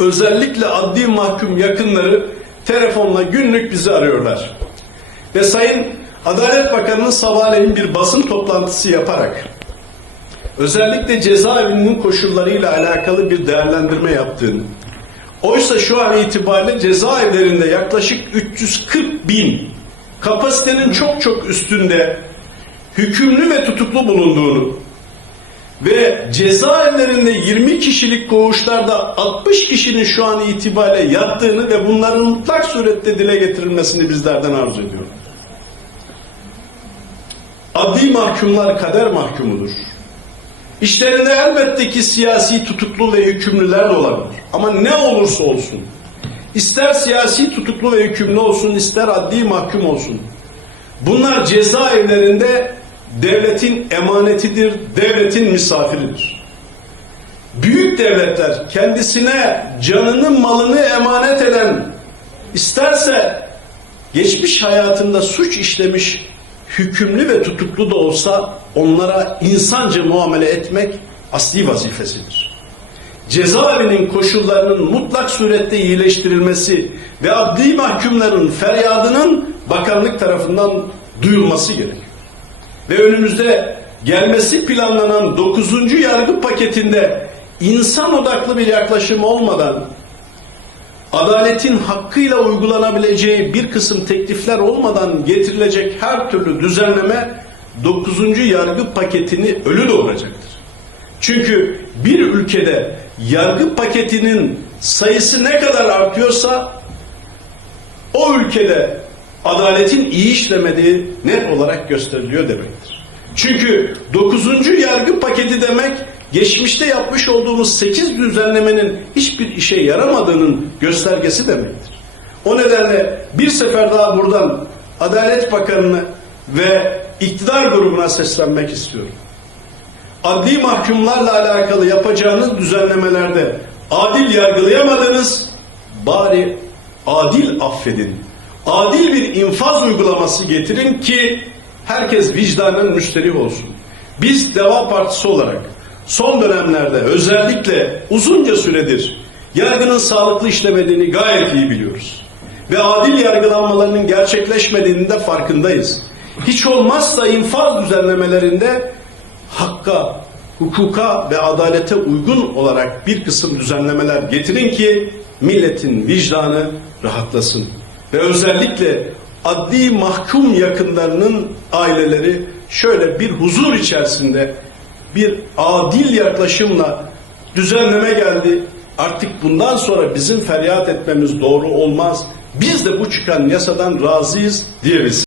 özellikle adli mahkum yakınları telefonla günlük bizi arıyorlar. Ve Sayın Adalet Bakanı'nın sabahleyin bir basın toplantısı yaparak özellikle cezaevinin koşullarıyla alakalı bir değerlendirme yaptığını, oysa şu an itibariyle cezaevlerinde yaklaşık 340 bin kapasitenin çok çok üstünde hükümlü ve tutuklu bulunduğunu ve cezaevlerinde 20 kişilik koğuşlarda 60 kişinin şu an itibariyle yattığını ve bunların mutlak surette dile getirilmesini bizlerden arzu ediyorum. Adli mahkumlar kader mahkumudur. İşlerinde elbette ki siyasi tutuklu ve hükümlüler de olabilir. Ama ne olursa olsun, ister siyasi tutuklu ve hükümlü olsun, ister adli mahkum olsun, bunlar cezaevlerinde devletin emanetidir, devletin misafiridir. Büyük devletler kendisine canını malını emanet eden, isterse geçmiş hayatında suç işlemiş hükümlü ve tutuklu da olsa onlara insanca muamele etmek asli vazifesidir. Cezaevinin koşullarının mutlak surette iyileştirilmesi ve adli mahkumların feryadının bakanlık tarafından duyulması gerekiyor. Ve önümüzde gelmesi planlanan 9. yargı paketinde insan odaklı bir yaklaşım olmadan adaletin hakkıyla uygulanabileceği bir kısım teklifler olmadan getirilecek her türlü düzenleme 9. yargı paketini ölü doğuracaktır. Çünkü bir ülkede yargı paketinin sayısı ne kadar artıyorsa o ülkede adaletin iyi işlemediği net olarak gösteriliyor demektir. Çünkü 9. yargı paketi demek geçmişte yapmış olduğumuz 8 düzenlemenin hiçbir işe yaramadığının göstergesi demektir. O nedenle bir sefer daha buradan Adalet Bakanı'nı ve iktidar grubuna seslenmek istiyorum. Adli mahkumlarla alakalı yapacağınız düzenlemelerde adil yargılayamadınız, bari adil affedin. Adil bir infaz uygulaması getirin ki herkes vicdanın müşterih olsun. Biz Deva Partisi olarak son dönemlerde özellikle uzunca süredir yargının sağlıklı işlemediğini gayet iyi biliyoruz. Ve adil yargılanmalarının gerçekleşmediğinin de farkındayız. Hiç olmazsa infaz düzenlemelerinde hakka, hukuka ve adalete uygun olarak bir kısım düzenlemeler getirin ki milletin vicdanı rahatlasın. Ve özellikle adli mahkum yakınlarının aileleri şöyle bir huzur içerisinde bir adil yaklaşımla düzenleme geldi. Artık bundan sonra bizim feryat etmemiz doğru olmaz. Biz de bu çıkan yasadan razıyız diyebiliriz.